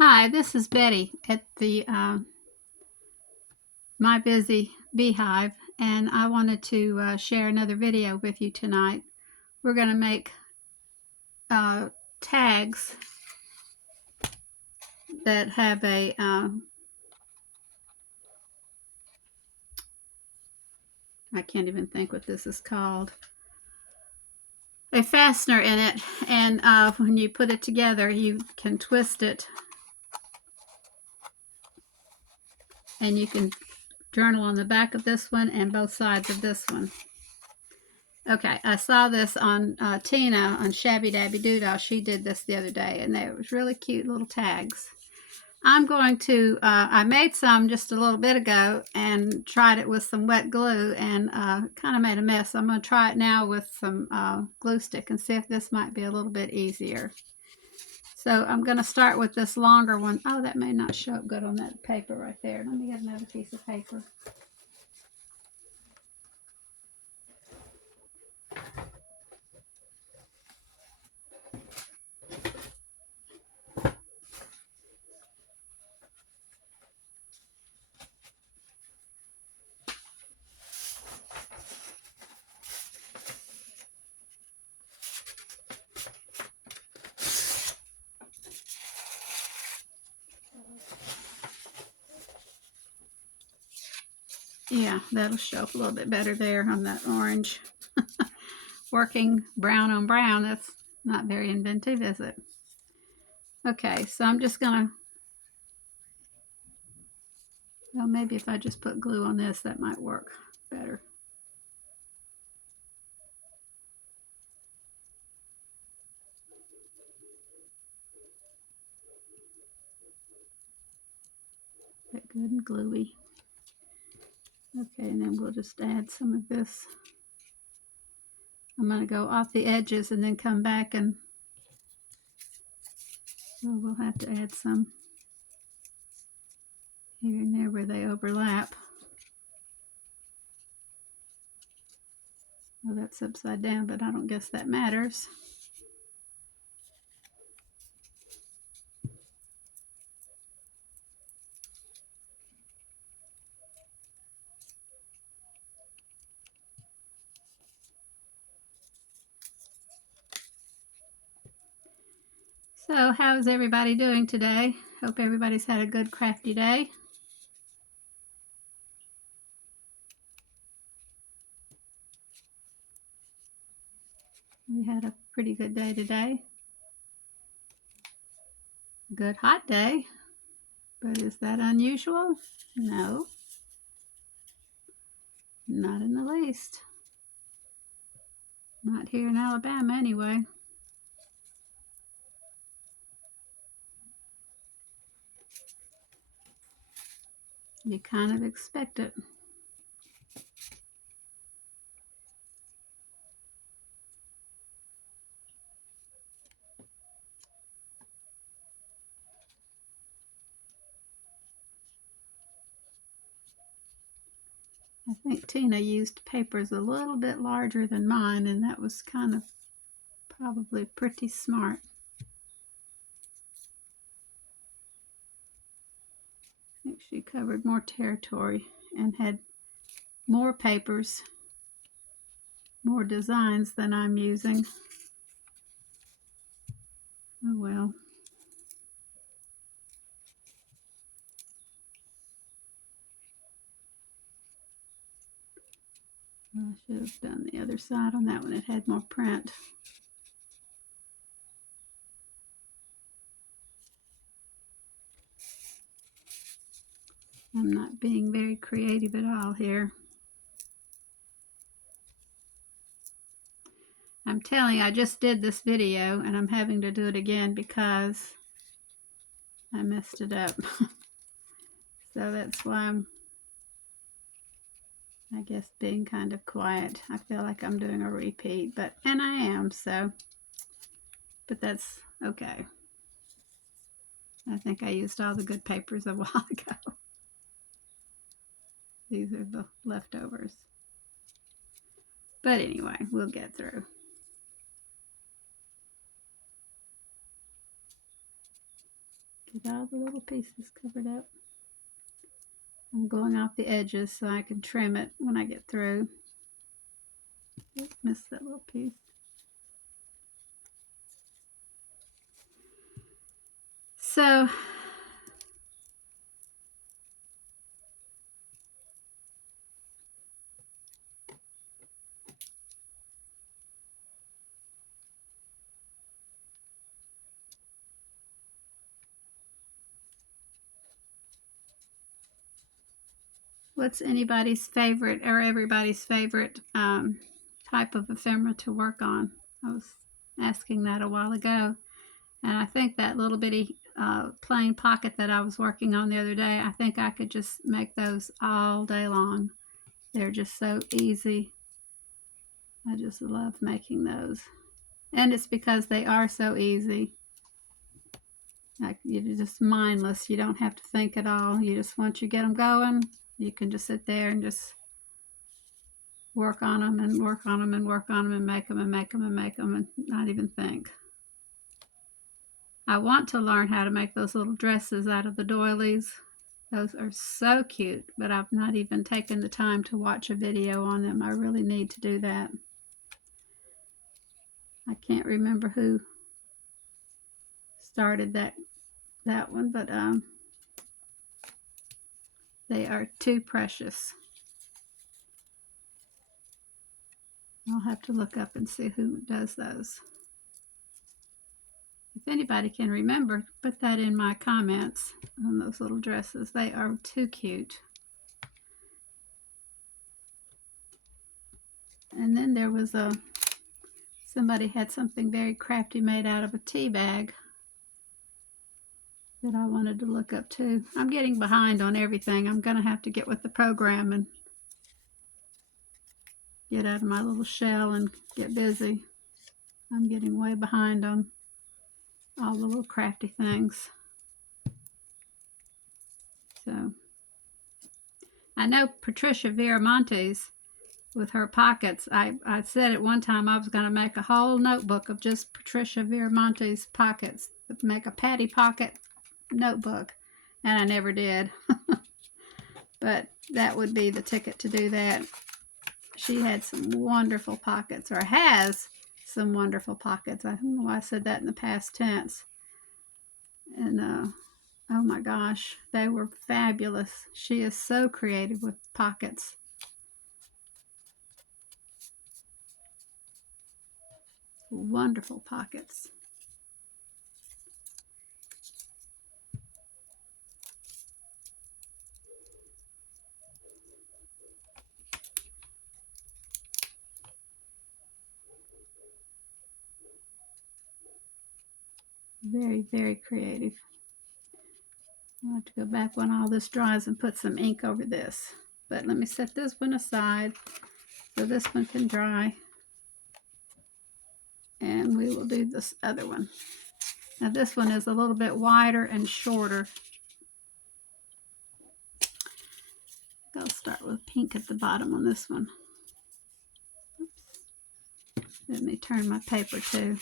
Hi, this is Betty at the My Busy Beehive, and I wanted to share another video with you tonight. We're going to make tags that have I can't even think what this is called, a fastener in it, and when you put it together, you can twist it, and you can journal on the back of this one and both sides of this one. Okay, I saw this on Tina on Shabby Dabby Doodle. She did this the other day, and they was really cute little tags. I'm going to, I made some just a little bit ago and tried it with some wet glue and kind of made a mess. I'm going to try it now with some glue stick and see if this might be a little bit easier. So I'm going to start with this longer one. Oh, that may not show up good on that paper right there. Let me get another piece of paper. Yeah, that'll show up a little bit better there on that orange. Working brown on brown, that's not very inventive, is it? Okay, so I'm just gonna, well, maybe if I just put glue on this, that might work better. Get good and gluey. Okay, and then we'll just add some of this. I'm going to go off the edges and then come back, and so we'll have to add some here and there where they overlap. Well, that's upside down, but I don't guess that matters. So how's everybody doing today? Hope everybody's had a good crafty day. We had a pretty good day today. Good hot day. But is that unusual? No. Not in the least. Not here in Alabama anyway. You kind of expect it. I think Tina used papers a little bit larger than mine, and that was kind of probably pretty smart. I think she covered more territory and had more papers, more designs than I'm using. Oh well. I should have done the other side on that one. It had more print. I'm not being very creative at all here. I'm telling you, I just did this video and I'm having to do it again because I messed it up. So that's why I'm, I guess, being kind of quiet. I feel like I'm doing a repeat, and I am, so, but that's okay. I think I used all the good papers a while ago. These are the leftovers. But anyway, we'll get through. Get all the little pieces covered up. I'm going off the edges so I can trim it when I get through. Oops, missed that little piece. So what's anybody's favorite or everybody's favorite type of ephemera to work on? I was asking that a while ago. And I think that little bitty plain pocket that I was working on the other day, I think I could just make those all day long. They're just so easy. I just love making those. And it's because they are so easy. Like, you're just mindless. You don't have to think at all. You just, once you get them going, you can just sit there and just work on them and work on them and work on them and make them and make them and make them and not even think. I want to learn how to make those little dresses out of the doilies. Those are so cute, but I've not even taken the time to watch a video on them. I really need to do that. I can't remember who started that one, but they are too precious. I'll have to look up and see who does those. If anybody can remember, put that in my comments on those little dresses. They are too cute. And then there was somebody had something very crafty made out of a tea bag that I wanted to look up too. I'm getting behind on everything. I'm going to have to get with the program and get out of my little shell and get busy. I'm getting way behind on all the little crafty things. So I know Patricia Viramontes with her pockets. I said at one time I was going to make a whole notebook of just Patricia Viramontes pockets, make a patty pocket notebook, and I never did. But that would be the ticket to do that. She had some wonderful pockets, or has some wonderful pockets. I don't know why I said that in the past tense. And oh my gosh, they were fabulous. She is so creative with pockets. Wonderful pockets. Very, very creative. I'll have to go back when all this dries and put some ink over this. But let me set this one aside so this one can dry. And we will do this other one. Now this one is a little bit wider and shorter. I'll start with pink at the bottom on this one. Oops. Let me turn my paper too.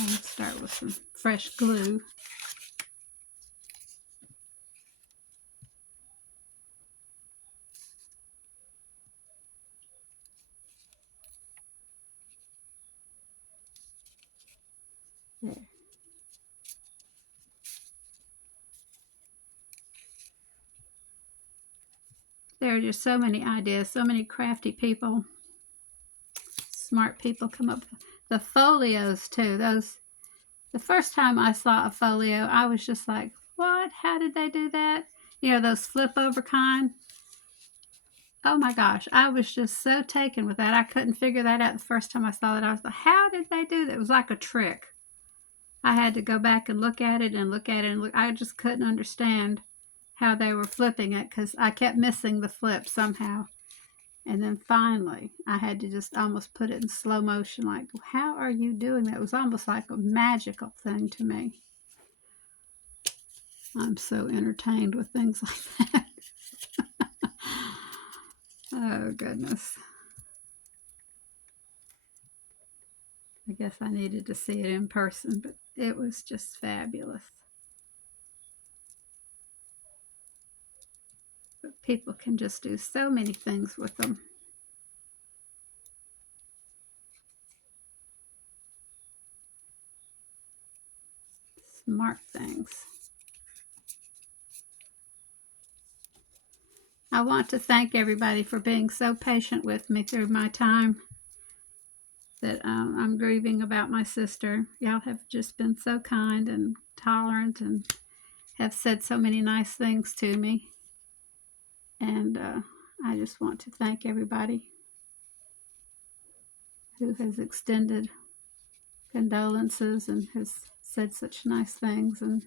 I'll start with some fresh glue. There. There are just so many ideas, so many crafty people, smart people come up with the folios too. Those, the first time I saw a folio, I was just like, what? How did they do that? You know, those flip over kind. Oh my gosh, I was just so taken with that. I couldn't figure that out the first time I saw it. I was like, how did they do that? It was like a trick. I had to go back and look at it and look at it and look. I just couldn't understand how they were flipping it because I kept missing the flip somehow. And then finally, I had to just almost put it in slow motion. Like, how are you doing that? It was almost like a magical thing to me. I'm so entertained with things like that. Oh, goodness. I guess I needed to see it in person, but it was just fabulous. But people can just do so many things with them. Smart things. I want to thank everybody for being so patient with me through my time that I'm grieving about my sister. Y'all have just been so kind and tolerant and have said so many nice things to me. And I just want to thank everybody who has extended condolences and has said such nice things, and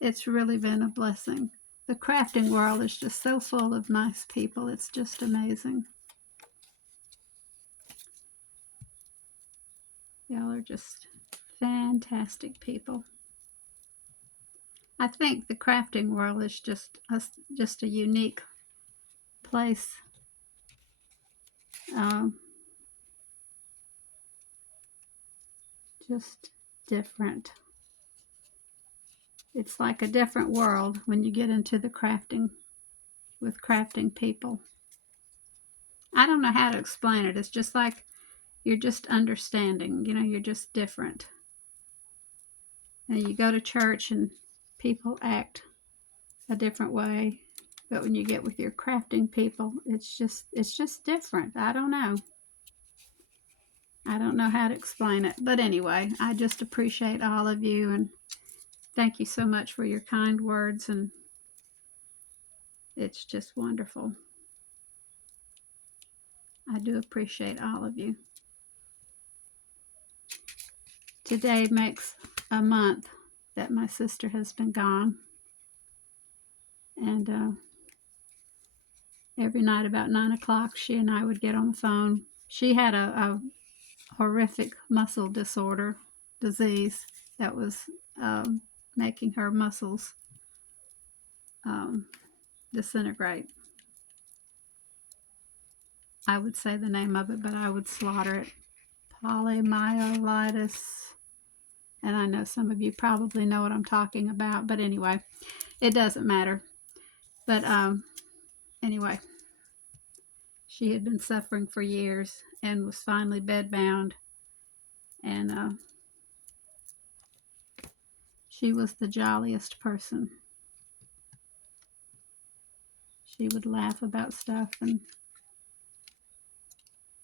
it's really been a blessing. The crafting world is just so full of nice people. It's just amazing. Y'all are just fantastic people. I think the crafting world is just a unique place. Just different. It's like a different world when you get into the crafting with crafting people. I don't know how to explain it. It's just like you're just understanding, you know, you're just different. And you go to church and people act a different way. But when you get with your crafting people, it's just different. I don't know. I don't know how to explain it. But anyway, I just appreciate all of you, and thank you so much for your kind words, and it's just wonderful. I do appreciate all of you. Today makes a month that my sister has been gone. And every night about 9 o'clock, she and I would get on the phone. She had a horrific muscle disease that was making her muscles disintegrate. I would say the name of it, but I would slaughter it. Polymyelitis. And I know some of you probably know what I'm talking about, but anyway, it doesn't matter. But anyway, she had been suffering for years and was finally bedbound. And she was the jolliest person. She would laugh about stuff, and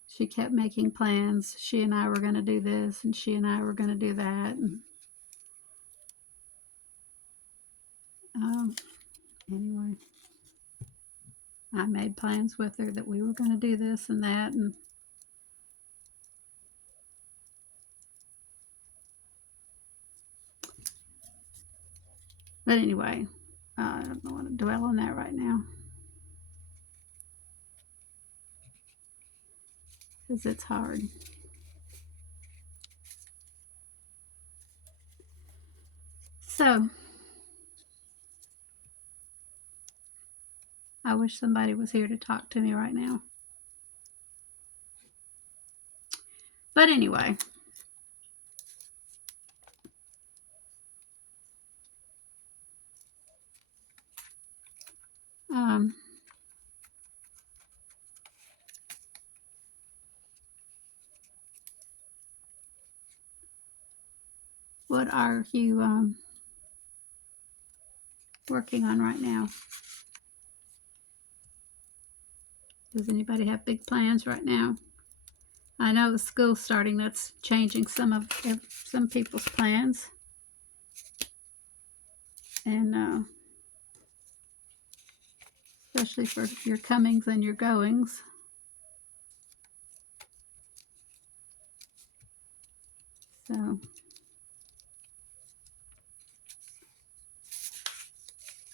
she kept making plans. She and I were going to do this, and she and I were going to do that. And anyway, I made plans with her that we were going to do this and that. But anyway, I don't want to dwell on that right now, because it's hard. So, I wish somebody was here to talk to me right now. But anyway, what are you working on right now? Does anybody have big plans right now? I know the school's starting. That's changing some people's plans. And especially for your comings and your goings. So,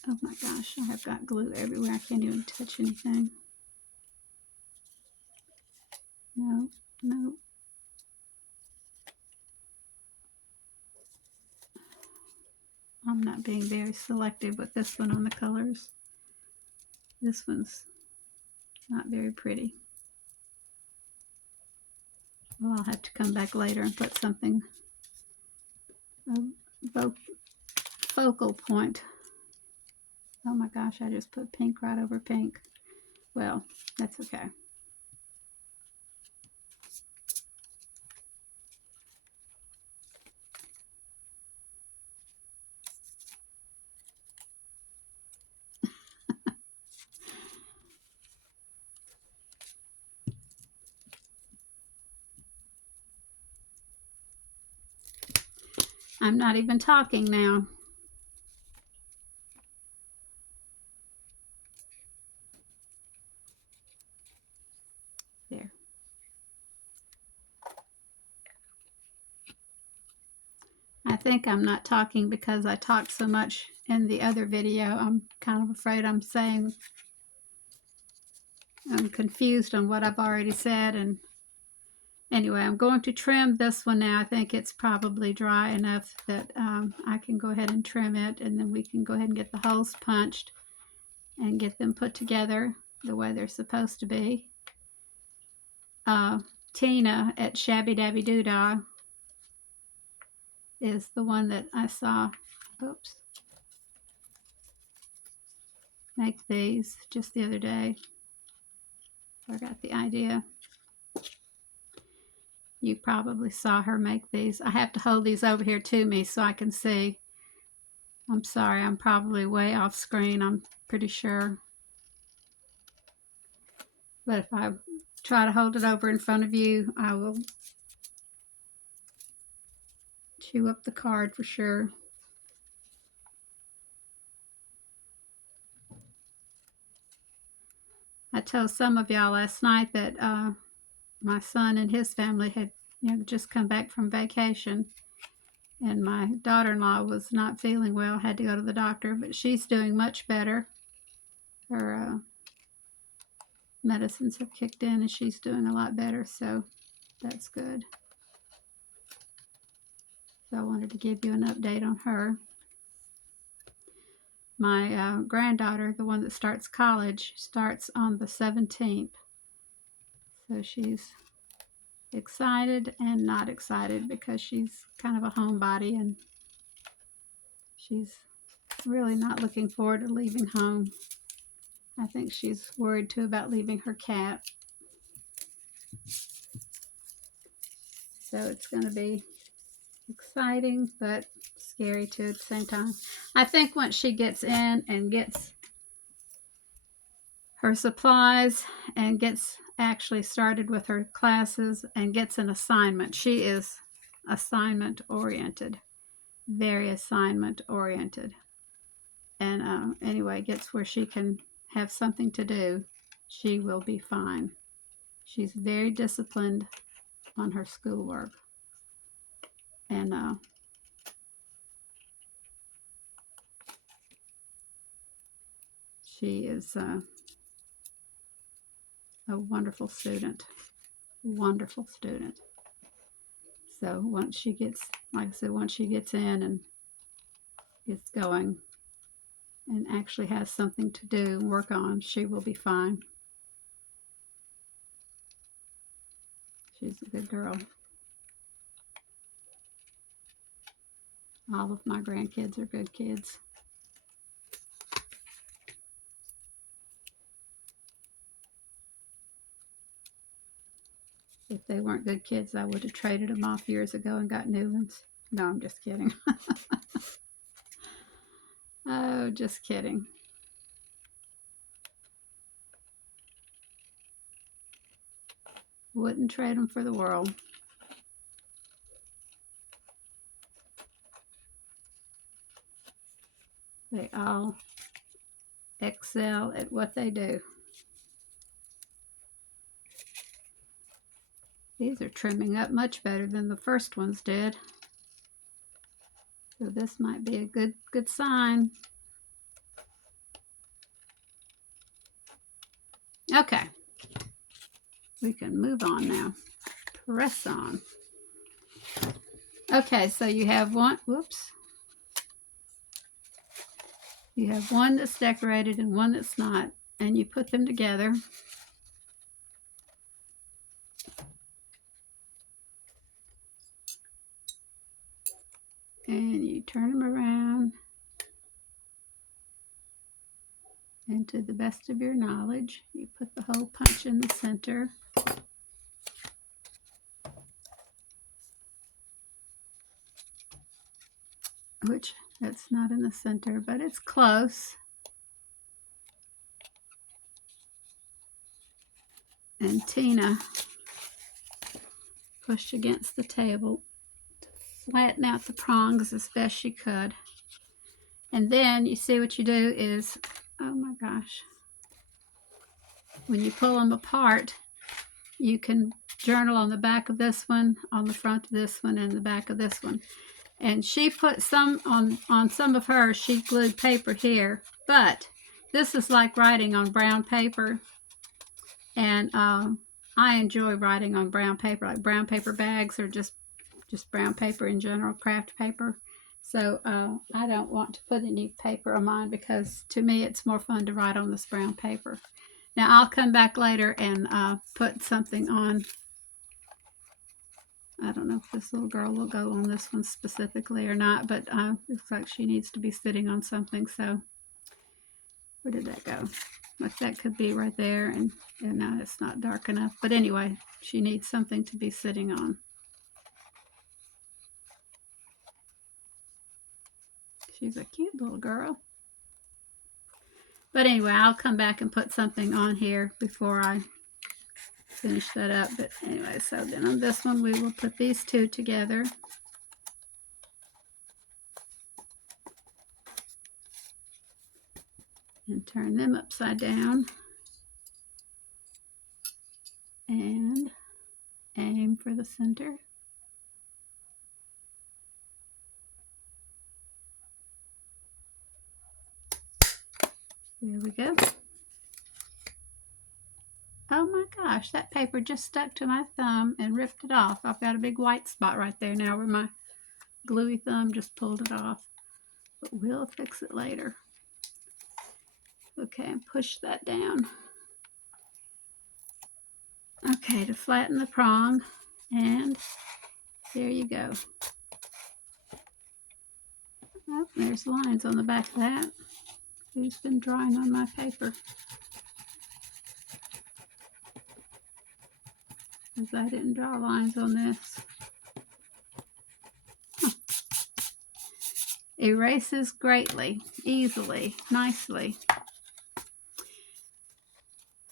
oh my gosh, I have got glue everywhere. I can't even touch anything. No, no. I'm not being very selective with this one on the colors. This one's not very pretty. Well, I'll have to come back later and put something, a focal point. Oh my gosh, I just put pink right over pink. Well, that's okay. I'm not even talking now. There. I think I'm not talking because I talked so much in the other video. I'm kind of afraid I'm confused on what I've already said. And anyway, I'm going to trim this one now. I think it's probably dry enough that I can go ahead and trim it, and then we can go ahead and get the holes punched and get them put together the way they're supposed to be. Tina at Shabby Dabby Doodah is the one that I saw, oops, make these just the other day. I got the idea. You probably saw her make these. I have to hold these over here to me so I can see. I'm sorry, I'm probably way off screen, I'm pretty sure. But if I try to hold it over in front of you, I will chew up the card for sure. I told some of y'all last night that my son and his family had just come back from vacation, and my daughter-in-law was not feeling well, had to go to the doctor, but she's doing much better. Her medicines have kicked in and she's doing a lot better, so that's good. So I wanted to give you an update on her. My granddaughter, the one that starts college, starts on the 17th. So she's excited and not excited because she's kind of a homebody and she's really not looking forward to leaving home. I think she's worried too about leaving her cat. So it's going to be exciting but scary too at the same time. I think once she gets in and gets her supplies and gets actually started with her classes and gets an assignment, she is assignment oriented, very assignment oriented, and anyway, gets where she can have something to do, she will be fine. She's very disciplined on her schoolwork, and she is a wonderful student. Wonderful student. So once she gets, like I said, once she gets in and gets going and actually has something to do and work on, she will be fine. She's a good girl. All of my grandkids are good kids. If they weren't good kids, I would have traded them off years ago and got new ones. No, I'm just kidding. Oh, just kidding. Wouldn't trade them for the world. They all excel at what they do. These are trimming up much better than the first ones did. So this might be a good sign. Okay. We can move on now. Press on. Okay, so you have one, whoops. You have one that's decorated and one that's not, and you put them together. And you turn them around. And to the best of your knowledge, you put the hole punch in the center. Which, that's not in the center, but it's close. And Tina pushed against the table to flatten out the prongs as best she could. And then you see what you do is, oh my gosh, when you pull them apart, you can journal on the back of this one, on the front of this one, and the back of this one. And she put some on some of hers, she glued paper here, but this is like writing on brown paper. And I enjoy writing on brown paper, like brown paper bags or just brown paper in general, craft paper. So I don't want to put any paper on mine because to me it's more fun to write on this brown paper. Now I'll come back later and put something on. I don't know if this little girl will go on this one specifically or not, but looks like she needs to be sitting on something. So where did that go? Like that could be right there, and no, it's not dark enough. But anyway, she needs something to be sitting on. She's a cute little girl. But anyway, I'll come back and put something on here before I finish that up. But anyway, so then on this one, we will put these two together. And turn them upside down. And aim for the center. There we go. Oh my gosh, that paper just stuck to my thumb and ripped it off. I've got a big white spot right there now where my gluey thumb just pulled it off. But we'll fix it later. Okay, and push that down. Okay, to flatten the prong, and there you go. Oh, there's lines on the back of that. Who's been drawing on my paper? Because I didn't draw lines on this. Huh. Erases greatly, easily, nicely.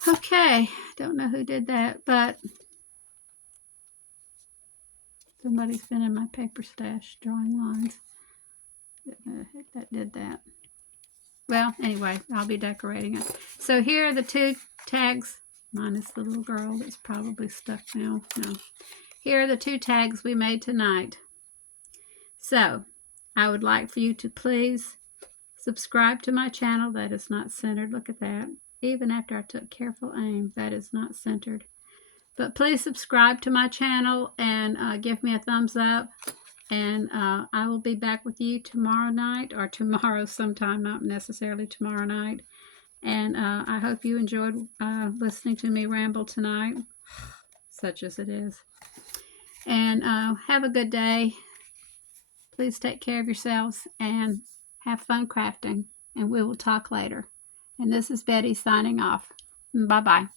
Okay, don't know who did that, but somebody's been in my paper stash drawing lines. That did that. Well, anyway, I'll be decorating it. So here are the two tags, minus the little girl that's probably stuck now. No. Here are the two tags we made tonight. So, I would like for you to please subscribe to my channel. That is not centered. Look at that. Even after I took careful aim, that is not centered. But please subscribe to my channel and give me a thumbs up. And I will be back with you tomorrow night, or tomorrow sometime, not necessarily tomorrow night. And I hope you enjoyed listening to me ramble tonight, such as it is. And have a good day. Please take care of yourselves and have fun crafting. And we will talk later. And this is Betty signing off. Bye-bye.